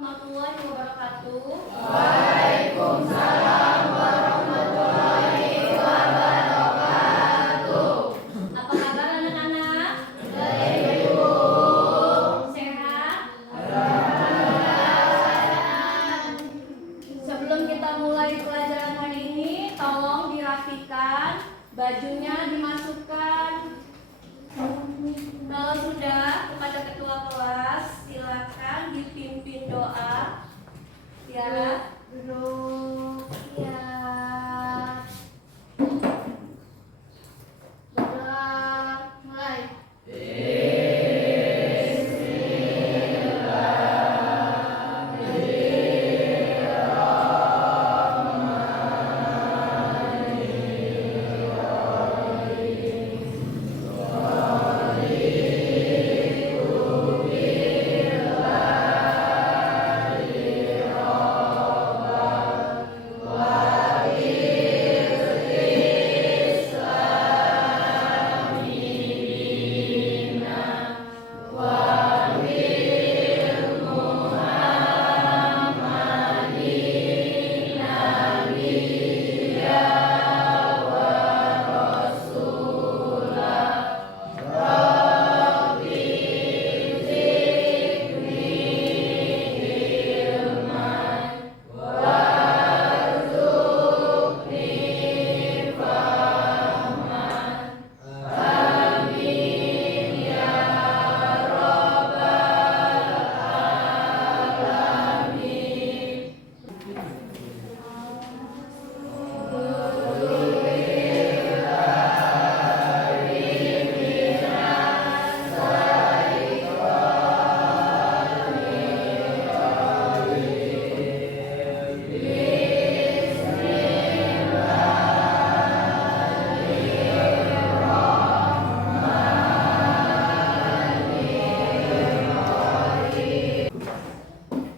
Warahmatullahi wabarakatuh. Waalaikumsalam warahmatullahi wabarakatuh. Apa kabar anak-anak? Baik, Ibu. Sehat? Alhamdulillah. Sebelum kita mulai pelajaran hari ini, tolong dirapikan, bajunya dimasukkan. Kalau sudah, kepada ketua kelas silakan dipimpin doa. Ya, duduk. Ya. Berdoa. Mulai.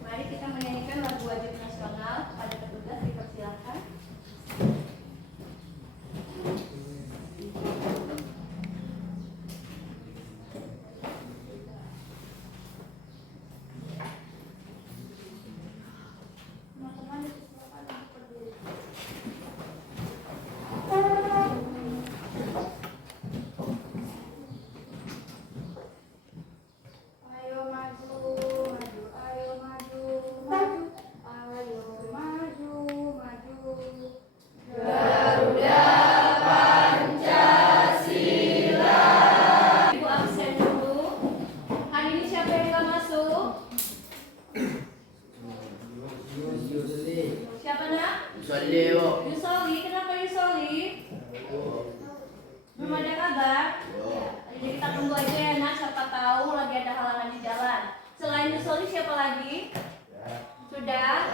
Mari kita menyanyikan lagu wajib nasional. Kepada petugas dipersilakan. Teman-teman dipersilakan untuk berdiri. Ayo maju, maju, ayo maju, maju, ayo maju, maju. Garuda Pancasila. Ibu absen dulu. Hari ini siapa yang nggak masuk? Siapa nak? Yusoli. Kenapa Yusoli? Belum ada kabar? Ya. Jadi kita tunggu aja ya nak. Siapa tahu lagi ada halangan di jalan. Selain Yusoli siapa lagi? Sudah?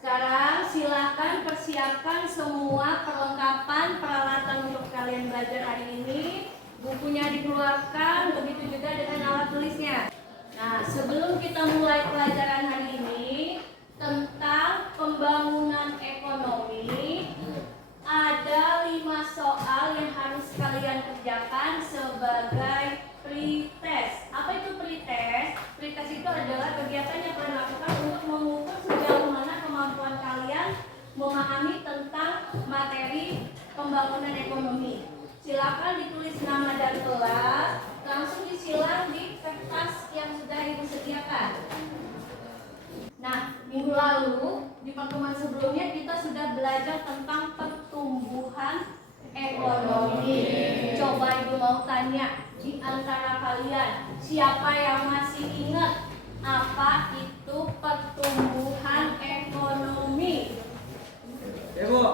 Sekarang silakan persiapkan semua perlengkapan peralatan untuk kalian belajar hari ini. Bukunya dikeluarkan, begitu juga dengan alat tulisnya. Nah, sebelum kita mulai pelajaran hari ini tentang pembangunan ekonomi, ada 5 soal yang harus kalian kerjakan sebagai pretest. Apa itu pretest? Pretest itu adalah kegiatan yang kalian lakukan untuk mengukur sejauh mana kemampuan kalian memahami tentang materi pembangunan ekonomi. Silakan ditulis nama dan kelas, langsung disilang di kertas yang sudah Ibu sediakan. Nah, minggu lalu di pertemuan sebelumnya kita sudah belajar tentang pertumbuhan ekonomi. Coba Ibu mau tanya di antara kalian, siapa yang masih ingat apa itu pertumbuhan ekonomi? Ibu.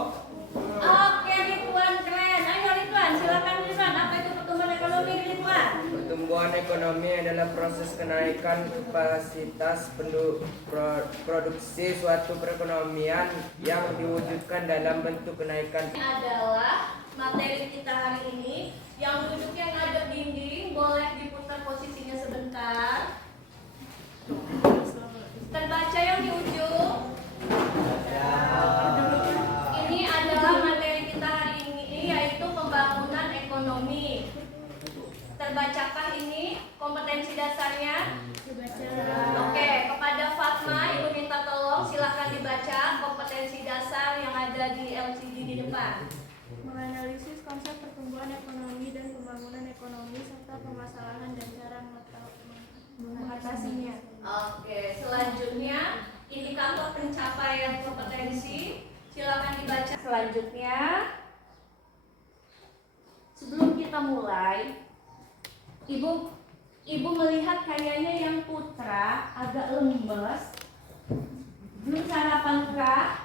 Oke, Ridwan, keren. Ayo Ridwan, silakan Ridwan. Apa itu pertumbuhan ekonomi, Ridwan? Pertumbuhan ekonomi adalah proses kenaikan kapasitas produksi suatu perekonomian yang diwujudkan dalam bentuk kenaikan. Ini adalah materi kita hari ini. Yang duduknya ngadep dinding, boleh diputar posisinya sebentar. Terbaca yang di ujung. Ini adalah materi kita hari ini, yaitu pembangunan ekonomi. bacakah ini kompetensi dasarnya? Dibaca. Oke, kepada Fatma, Ibu minta tolong silakan dibaca kompetensi dasar yang ada di LCD di depan. Menganalisis konsep pertumbuhan ekonomi dan pembangunan ekonomi serta permasalahan dan cara mengatasinya. Oke, selanjutnya indikator pencapaian kompetensi. Silakan dibaca. Selanjutnya, sebelum kita mulai, Ibu melihat kayaknya yang putra agak lemes. Belum sarapan kah?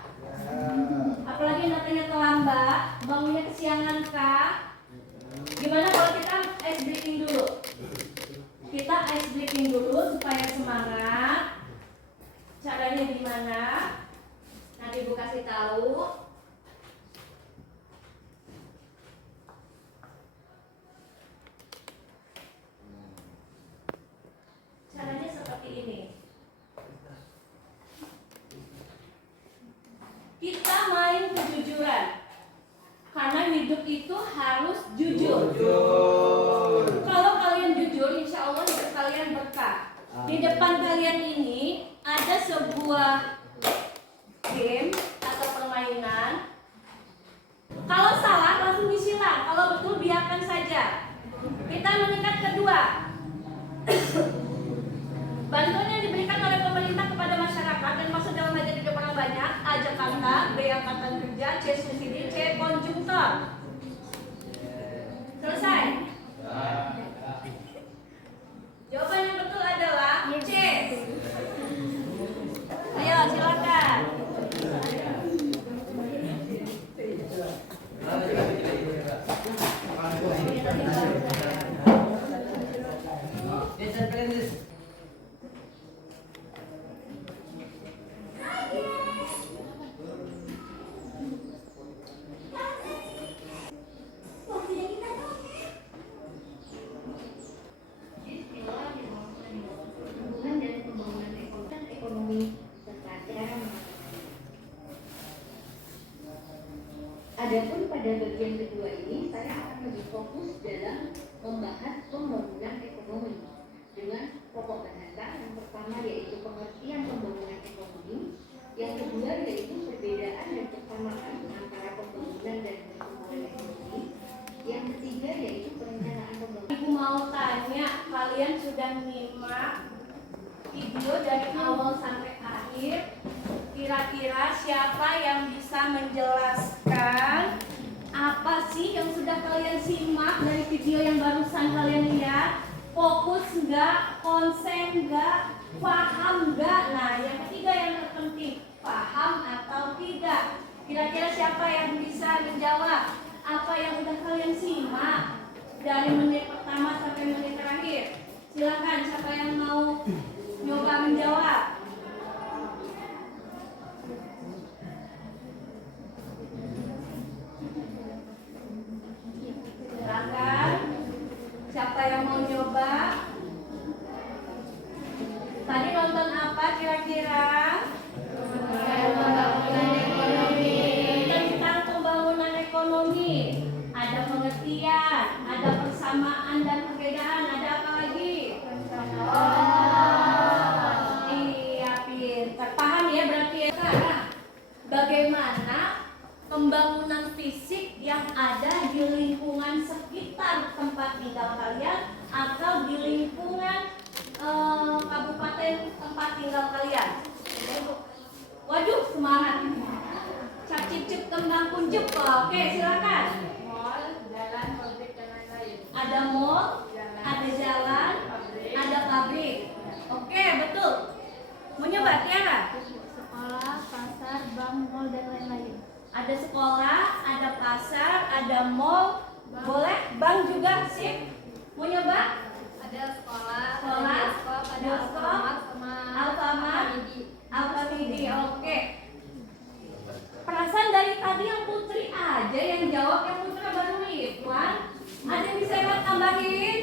Apalagi datangnya terlambat, bangunnya kesiangan kah? Gimana kalau kita ice breaking dulu? Kita ice breaking dulu supaya semangat. Caranya gimana? Nanti Ibu kasih tahu. Caranya seperti ini. Kita main kejujuran. Karena hidup itu harus jujur. Kalau kalian jujur, insya Allah hidup kalian berkah. Di depan kalian ini ada sebuah game atau permainan. Kalau salah langsung disilang, kalau betul biarkan saja. Kita meningkat kedua. Bantuan yang diberikan oleh pemerintah kepada masyarakat dan masuk dalam hajat hidup orang banyak. A. Jakarta, B. Angkatan Kerja, C. Subsidi, C. Konjungtor. Selesai. Jawaban yang betul adalah C. Ayo silakan. Adapun pada bagian kedua ini saya akan lebih fokus dalam membahas pembangunan ekonomi dengan pokok bahasa. Yang pertama yaitu pengertian pembangunan ekonomi, yang kedua yaitu perbedaan dan persamaan antara pembangunan dan pertumbuhan ekonomi, yang ketiga yaitu perencanaan pembangunan. Ibu mau tanya, kalian sudah nyimak video dari awal sampai akhir? Kira-kira siapa yang bisa menjelaskan apa sih yang sudah kalian simak dari video yang barusan kalian lihat? Fokus enggak? Konsen enggak? Paham enggak? Nah, yang ketiga yang terpenting, paham atau tidak? Kira-kira siapa yang bisa menjawab apa yang sudah kalian simak dari menit pertama sampai menit terakhir? Silakan, siapa yang mau nyoba menjawab? Silakan. Siapa yang mau nyoba? Tadi nonton apa kira-kira? Pembangunan ekonomi. Tentang pembangunan ekonomi. Ada pengertian, ada persamaan dan perbedaan, ada apa lagi? Iya, pintar. Paham ya berarti ya. Sekarang, bagaimana pembangunan fisik yang ada di lingkungan sekitar tempat tinggal kalian atau di lingkungan kabupaten tempat tinggal kalian? Waduh, semangat. Cap cip kembang kuncup. Oke, silakan. Mall, jalan, pabrik dan lain-lain. Ada mall, ada jalan, ada pabrik. Oke, betul. Mau nyoba Tiara? Sekolah, pasar, bank, mall dan lain-lain. Ada sekolah, ada pasar, ada mall, boleh, bank juga, sip. Mau nyoba? Ada sekolah, Sekolah, ada bioskop, ada bioskop, Alfamart sama Alfamart, Alfamidi. Alfamidi, oke. Perasaan dari tadi yang Putri aja yang jawab, yang Putra baru Ridwan. Ada yang bisa Emat tambahin?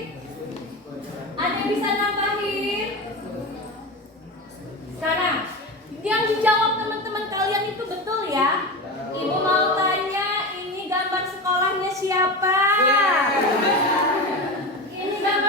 Ada yang bisa nambahin? Sekarang, yang dijawab teman-teman kalian itu betul ya? Ibu mau tanya, ini gambar sekolahnya siapa? Ini gambar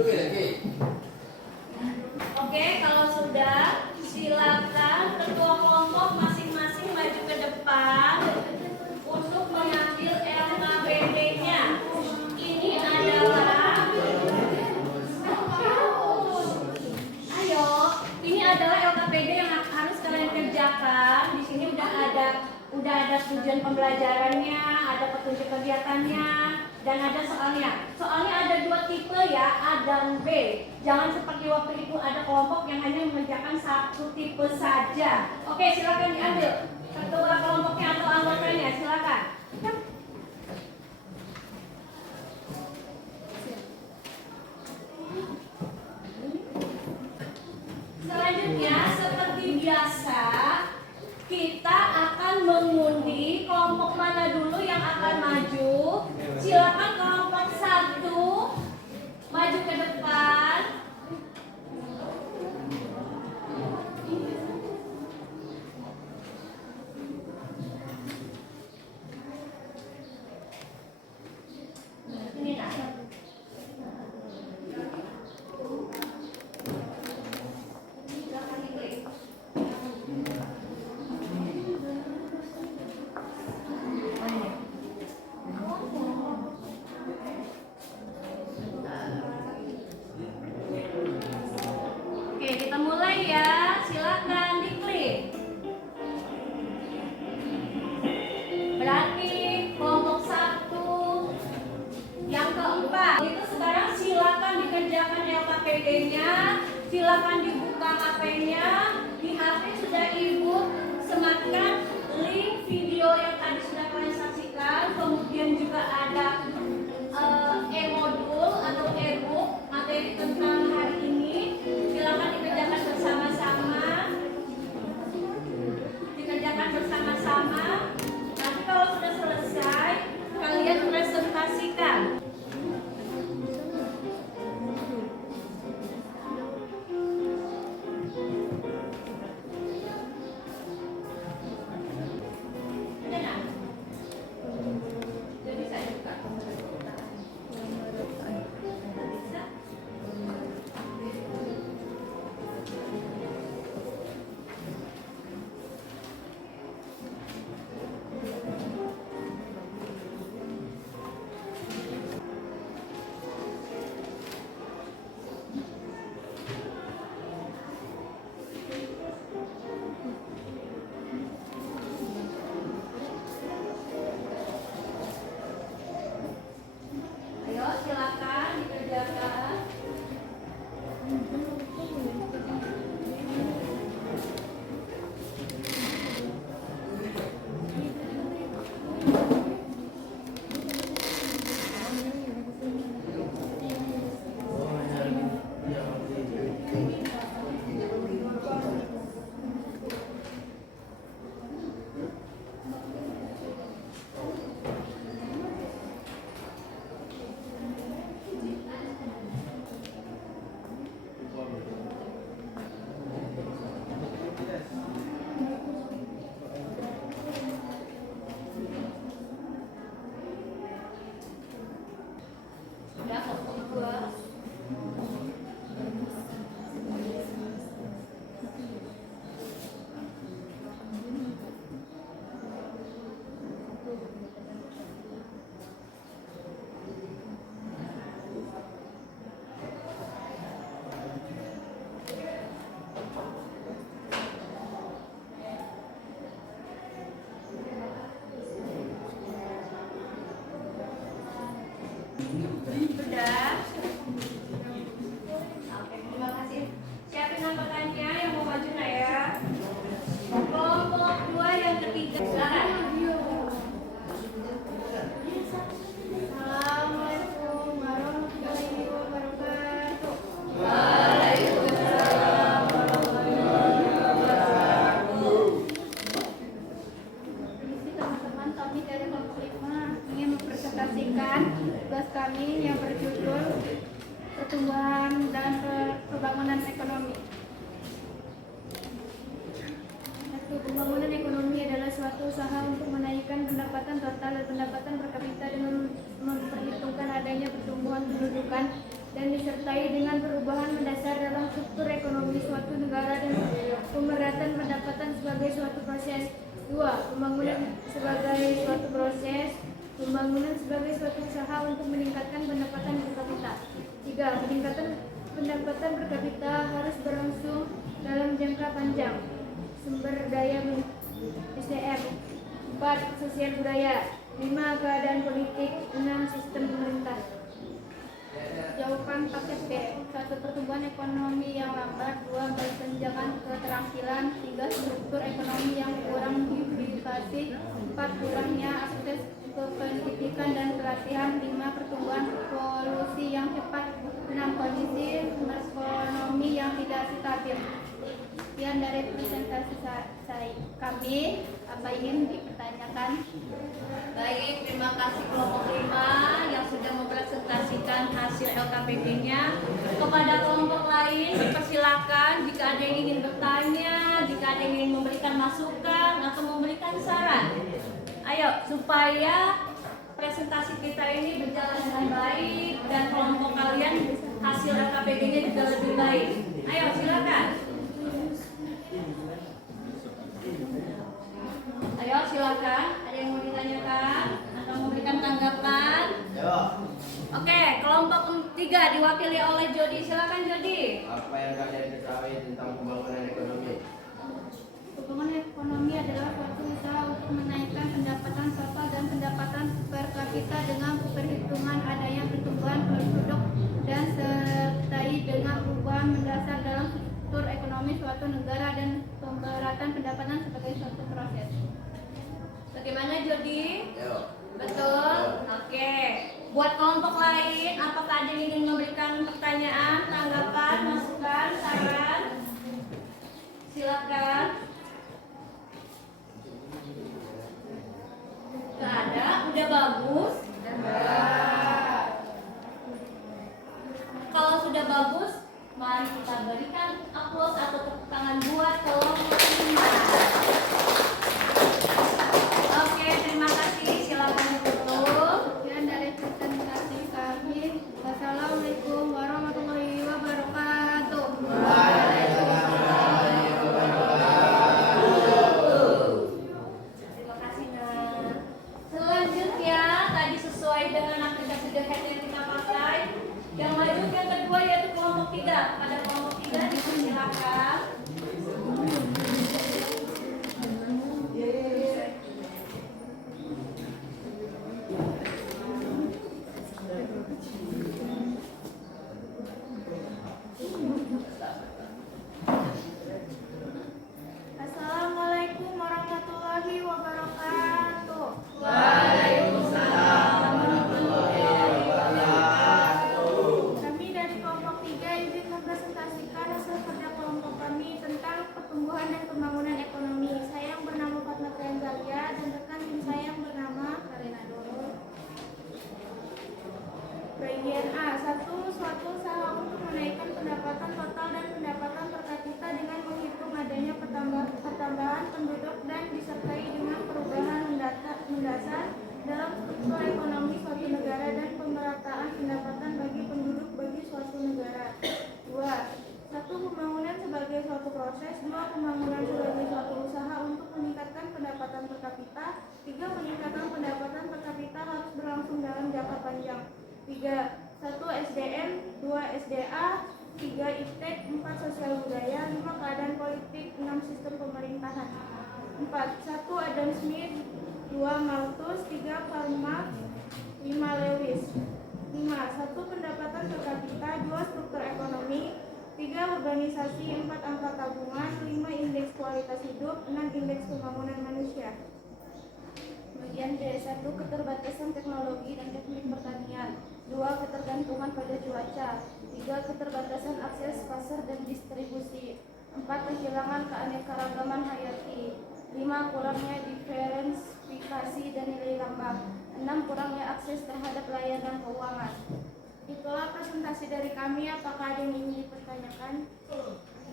Oke, kalau sudah, silakan ketua kelompok masing-masing maju ke depan untuk mengambil LKPD-nya. Ini adalah, ayo, ini adalah LKPD yang harus kalian kerjakan. Di sini udah ada tujuan pembelajarannya, ada petunjuk kegiatannya, dan ada soalnya. Soalnya ada dua tipe ya, A dan B. Jangan seperti waktu itu ada kelompok yang hanya mengerjakan satu tipe saja. Oke, silakan diambil. Ketua kelompoknya atau anggotanya, silakan. Selanjutnya, seperti biasa, kita akan mengundi kelompok mana dulu yang akan maju. Silakan kelompok 1 maju ke depan. Ini nak. Silakan diklik. Oke, kita mulai ya. Silakan diklik. Berarti kelompok 1 yang keempat. Itu sekarang silakan dikerjakan LKPD-nya. Silakan dibuka HP-nya. Di HP sudah Ibu sematkan link video yang tadi sudah kalian saksikan. Kemudian juga ada e-modul atau e-book materi tentang hari ini. Silakan dikerjakan bersama-sama. Dikerjakan bersama-sama. Nanti kalau sudah selesai, kalian presentasikan. Udah nak? Udah bisa buka? Bisa? Ayo silakan dikerjakan. Sudah kelompok 2. Sudah. Oke, terima kasih. Siapin angkatannya yang mau maju nak ya. Kelompok 2 yang ketiga. Silakan. Assalamualaikum warahmatullahi wabarakatuh. Permisi teman-teman, kami dari kelompok 5 ingin mempresentasikan tugas kami yang berjudul pertumbuhan dan pembangunan ekonomi. Pembangunan ekonomi adalah suatu usaha untuk menaikkan pendapatan total dan pendapatan per kapita dengan memperhitungkan adanya pertumbuhan pendudukan dan disertai dengan perubahan mendasar dalam struktur ekonomi suatu negara dan pemerataan pendapatan sebagai suatu proses. 2. Pembangunan sebagai suatu proses. Pembangunan sebagai suatu usaha untuk meningkatkan pendapatan per kapita. 3. Peningkatan pendapatan per kapita harus berlangsung dalam jangka panjang. Sumber daya SDM. 4. Sosial budaya. 5. Keadaan politik. 6. Sistem pemerintah. Jawaban paket B. 1. Pertumbuhan ekonomi yang lambat. 2. Bersenjangan keterampilan. 3. Struktur ekonomi yang kurang diversifikasi. 4. Kurangnya akses ke pendidikan dan pelatihan. 5. Pertumbuhan polusi yang cepat. 6. Kondisi ekonomi yang tidak stabil. Sekian dari presentasi kami. Apa ingin dipertanyakan? Baik, terima kasih kelompok 5 yang sudah mempresentasikan hasil LKPD-nya. Kepada kelompok lain, dipersilakan jika ada yang ingin bertanya, jika ada yang ingin memberikan masukan atau memberikan saran. Ayo, supaya presentasi kita ini berjalan dengan baik dan kelompok kalian hasil LKPD-nya juga lebih baik. Ayo, silakan. Ayo, silakan. Ada yang mau ditanyakan atau memberikan tanggapan? Oke, kelompok 3 diwakili oleh Jody. Silakan Jody. Apa yang kalian ketahui tentang pembangunan ekonomi? Pembangunan ekonomi adalah suatu usaha untuk menaikkan pendapatan total dan pendapatan per kapita dengan perhitungan adanya pertumbuhan penduduk dan sertai dengan perubahan mendasar dalam struktur ekonomi suatu negara dan pemerataan pendapatan sebagai suatu proses. Bagaimana Jody? Betul? Oke. Buat kelompok lain, apakah ada yang ingin memberikan pertanyaan, tanggapan, masukan, saran? Silakan. Gak ada? Udah bagus? Kalau sudah bagus, mari kita berikan aplaus atau tepuk tangan buat kelompok 5. Oke, terima kasih. Silakan ditutup. Sekian dari presentasi kami. Wassalamualaikum warahmatullahi wabarakatuh. Terima kasih, Nak. Selanjutnya, tadi sesuai dengan aplikasi The Head yang kita pakai, yang maju yang kedua yaitu kelompok 3. Pada kelompok 3 dipersilakan. Assalamualaikum warahmatullahi wabarakatuh. Kami dari kelompok 3 ingin mempresentasikan hasil kerja kelompok kami tentang pertumbuhan dan pembangunan ekonomi. Saya yang bernama Fatma Trianzalia dan rekan tim saya yang bernama Karina Doro. Bagian A. 1. Suatu usaha untuk menaikkan pendapatan total dan pendapatan per kapita dengan menghitung adanya pertambahan penduduk dan disertai dengan perubahan mendasar dalam struktur ekonomi suatu negara dan pemerataan pendapatan bagi penduduk bagi suatu negara. 2. 1. Pembangunan sebagai suatu proses. 2. Pembangunan sebagai suatu usaha untuk meningkatkan pendapatan per kapita. 3. Peningkatan pendapatan per kapita harus berlangsung dalam jangka panjang. 3. 1. SDM. 2. SDA. 3. Iptek. 4. Sosial budaya. 5. Keadaan politik. 6. Sistem pemerintahan. 4. 1. Adam Smith. 2. Malthus. 3. Karl Marx. 5. Lewis. 5. 1. Pendapatan per kapita. 2. Struktur ekonomi. 3. Organisasi. 4. Angka tabungan. 5. Indeks kualitas hidup. 6. Indeks pembangunan manusia. Bagian D. 1. Keterbatasan teknologi dan teknik pertanian. 2. Ketergantungan pada cuaca. 3. Keterbatasan akses pasar dan distribusi. 4. Kehilangan keanekaragaman hayati. 5. Kurangnya diversifikasi dan nilai tambah. 6. Kurangnya akses terhadap layanan keuangan. Itulah presentasi dari kami. Apakah ada yang ingin dipertanyakan?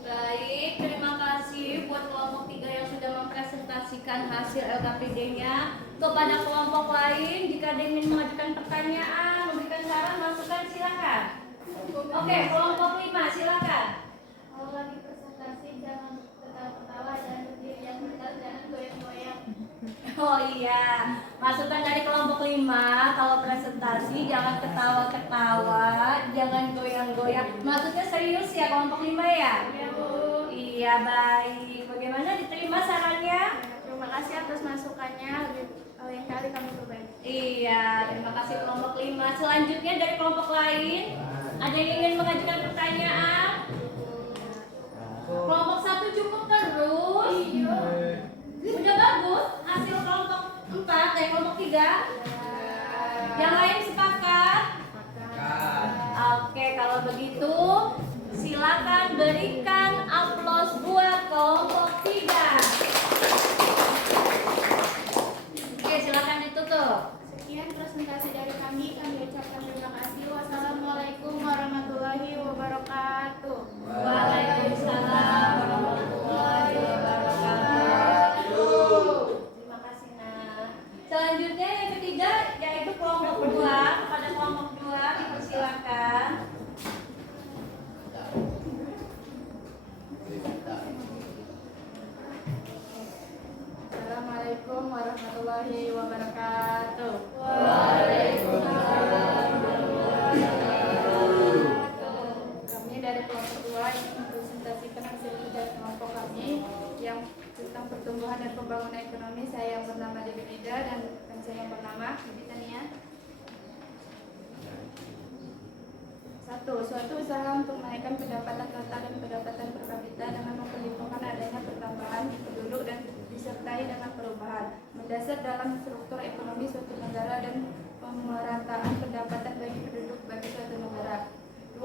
Baik, terima kasih buat kelompok 3 yang sudah mempresentasikan hasil LKPD-nya. Kepada kelompok lain, jika ada yang ingin mengajukan pertanyaan, memberikan saran, masukan, silakan. Oke, kelompok 5 silakan. Kalau lagi presentasi jangan ketawa-ketawa dan berdiri yang benar, jangan goyang-goyang. Oh iya, masukan dari kelompok 5, kalau presentasi jangan ketawa-ketawa, jangan goyang-goyang. Maksudnya serius ya kelompok 5 ya? Ya Bu. Iya, baik. Bagaimana, diterima sarannya? Terima kasih atas masukannya. Lain kali kami perbaiki. Iya, terima kasih kelompok 5. Selanjutnya dari kelompok lain, ada yang ingin mengajukan pertanyaan? Kelompok 1 cukup terus? Iya. Udah bagus hasil kelompok 4 dari kelompok 3. Yang lain sepakat? Oke, kalau begitu silakan berikan aplaus buat kelompok 3. Oke, silakan ditutup. Sekian presentasi dari kami ucapkan terima kasih. Wassalamualaikum warahmatullahi wabarakatuh. Waalaikumsalam warahmatullahi wabarakatuh. Terima kasih, Nak. Selanjutnya yang ketiga yaitu kelompok 2. Kepada kelompok 2 dipersilakan. Assalamualaikum warahmatullahi wabarakatuh. Kami dari kelompok 2 ingin mempresentasikan hasil kerja kelompok kami yang tentang pertumbuhan dan pembangunan ekonomi. Saya yang bernama Dewi Nida dan rekan saya yang bernama Bibi Tania. 1. Suatu usaha untuk menaikkan pendapatan total dan pendapatan per kapita dengan memperhitungkan adanya pertambahan penduduk dan disertai dengan perubahan mendasar dalam struktur ekonomi suatu negara dan pemerataan pendapatan bagi penduduk bagi suatu negara. 2.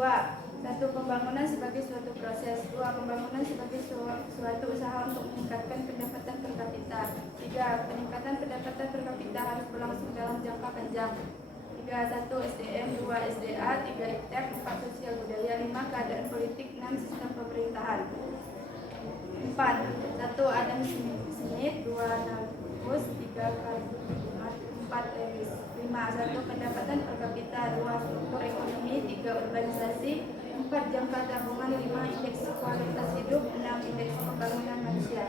Satu, pembangunan sebagai suatu proses. 2. Pembangunan sebagai suatu usaha untuk meningkatkan pendapatan per kapita. 3. Peningkatan pendapatan per kapita harus berlangsung dalam jangka panjang. 3. 1. SDM. 2. SDA. 3. IPTEK. 4. Sosial budaya. 5. Keadaan politik. 6. Sistem pemerintahan. 4. 1. Adam Smith. 2. Nalgus. 3. Karmat. 4. Lewis. 5. 1. Pendapatan per kapita. 2. Struktur ekonomi. 3. Urbanisasi. 4. Jangka tabungan. 5. Indeks kualitas hidup. 6. Indeks pembangunan manusia.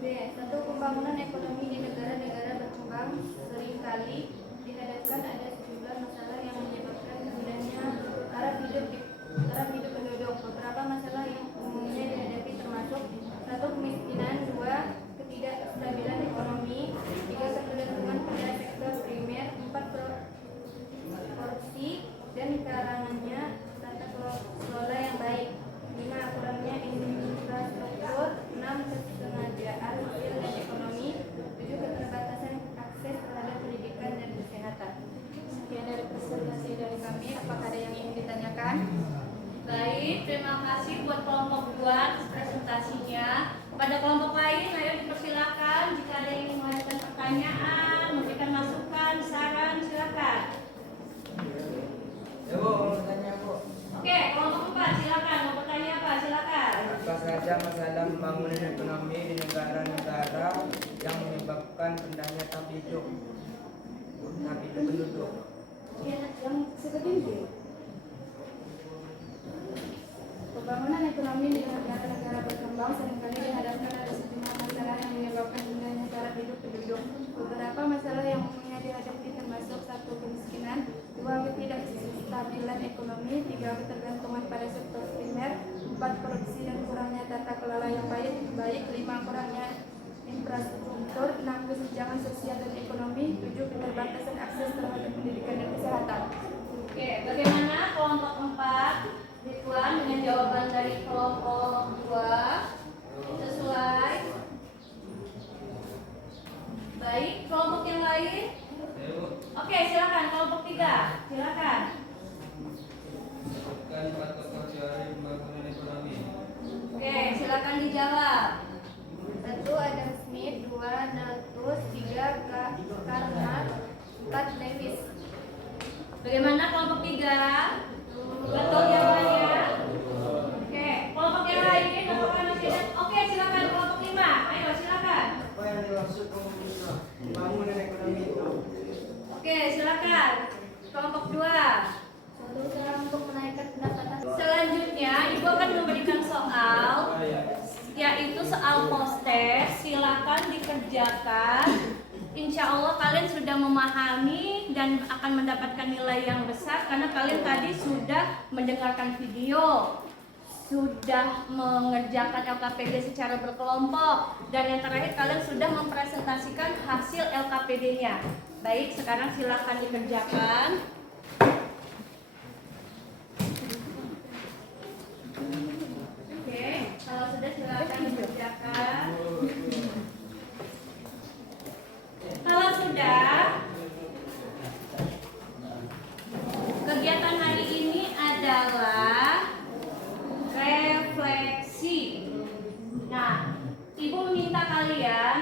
B. 1. Pembangunan ekonomi di negara-negara berkembang seringkali dihadapkan ada sejumlah masalah yang menyebabkan rendahnya taraf hidup penduduk. Beberapa masalah yang umumnya dihadapi termasuk 1. Kemiskinan. 2. Ketidakstabilan ekonomi. 3. Ketergantungan pada sektor primer. 4. Korupsi dan karangannya tata kelola yang baik. 5. Kurangnya infrastruktur. 6. Kesengajaan sosial dan ekonomi. 7. Keterbatasan akses terhadap pendidikan dan kesehatan. Sekian dari presentasi dari kami. Apakah ada yang ingin ditanyakan? Baik, terima kasih buat kelompok 2 atas presentasinya. Pada kelompok lain, ayo dipersilakan jika ada yang ingin mengajukan pertanyaan, memberikan masukan, saran, silakan. Ya Bu, mau bertanya Bu. Oke, kelompok 4 silakan. Mau bertanya apa? Silakan. Apa saja masalah pembangunan ekonomi di negara-negara yang menyebabkan rendahnya taraf hidup penduduk? Yang seperti ini. Pembangunan ekonomi di negara-negara berkembang seringkali dihadapkan ada sejumlah masalah yang menyebabkan rendahnya taraf hidup penduduk. Beberapa masalah yang umumnya dihadapi termasuk 1. Kemiskinan. 2. Ketidakstabilan ekonomi. 3. Ketergantungan pada sektor primer. 4. Korupsi dan kurangnya tata kelola yang baik. 5. Kurangnya infrastruktur. 6. Kesenjangan sosial dan ekonomi. 7. Keterbatasan akses terhadap pendidikan dan kesehatan. Oke, bagaimana kelompok 4? Ridwan dengan jawaban dari kelompok 2 sesuai. Baik, kelompok yang lain. Oke, silakan kelompok 3. Silakan. Sebutkan 4 tokoh teori pembangunan ekonomi. Oke, silakan dijawab. 1. Adam Smith. 2. Naltus. 3. Karmat. 4. Lewis. Bagaimana kelompok 3? Betul jawabannya. Oke, kelompok yang lain apakah masih ada? Oke, silakan kelompok 5. Ayo silakan. Apa yang dimaksud pembangunan ekonomi itu? Oke, silakan kelompok 2. Suatu usaha untuk untuk menaikkan pendapatan. Selanjutnya, Ibu akan memberikan soal, yaitu soal postes. Silakan dikerjakan. Insya Allah kalian sudah memahami dan akan mendapatkan nilai yang besar karena kalian tadi sudah mendengarkan video, sudah mengerjakan LKPD secara berkelompok, dan yang terakhir kalian sudah mempresentasikan hasil LKPD-nya. Baik, sekarang silakan dikerjakan. Oke, kalau sudah silakan dikerjakan. Kalau sudah, kegiatan hari ini adalah refleksi. Nah, Ibu meminta kalian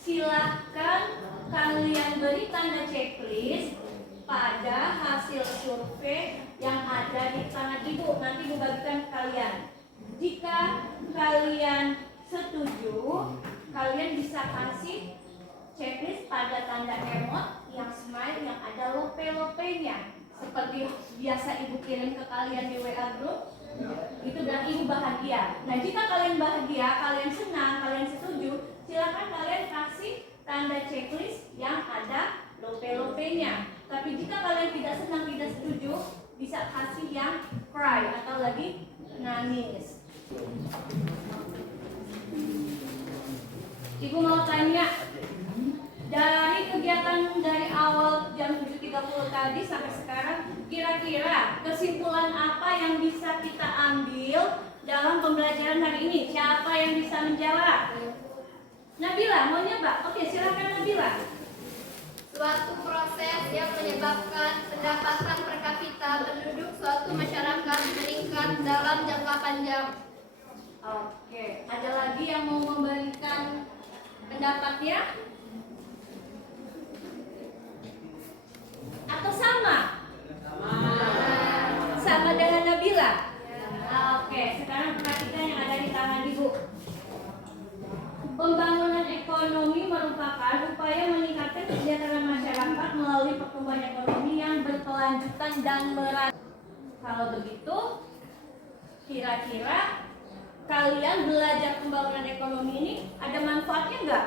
silahkan kalian beri tanda checklist pada hasil survei yang ada di tangan Ibu. Nanti Ibu bagikan ke kalian. Jika kalian setuju, kalian bisa kasih checklist pada tanda emot yang smile yang ada lope-lopenya seperti biasa Ibu kirim ke kalian di WA group. Itu berarti Ibu bahagia. Nah, jika kalian bahagia, kalian senang, kalian setuju, silakan kalian kasih tanda checklist yang ada lope-lopenya. Tapi jika kalian tidak senang, tidak setuju, bisa kasih yang cry atau lagi nangis. Ibu mau tanya, dari kegiatan dari awal jam 7.30 tadi sampai sekarang, kira-kira kesimpulan apa yang bisa kita ambil dalam pembelajaran hari ini? Siapa yang bisa menjawab? Nabila, mau nyoba? Oke, silakan Nabila. Suatu proses yang menyebabkan pendapatan per kapita penduduk suatu masyarakat meningkat dalam jangka panjang. Oke, ada lagi yang mau memberikan pendapatnya? Atau sama? Sama dengan Nabila? Oke, sekarang perhatikan yang ada di tangan Ibu. Pembangunan ekonomi merupakan upaya meningkatkan kesejahteraan masyarakat melalui pertumbuhan ekonomi yang berkelanjutan dan merata. Kalau begitu, kira-kira kalian belajar pembangunan ekonomi ini ada manfaatnya enggak?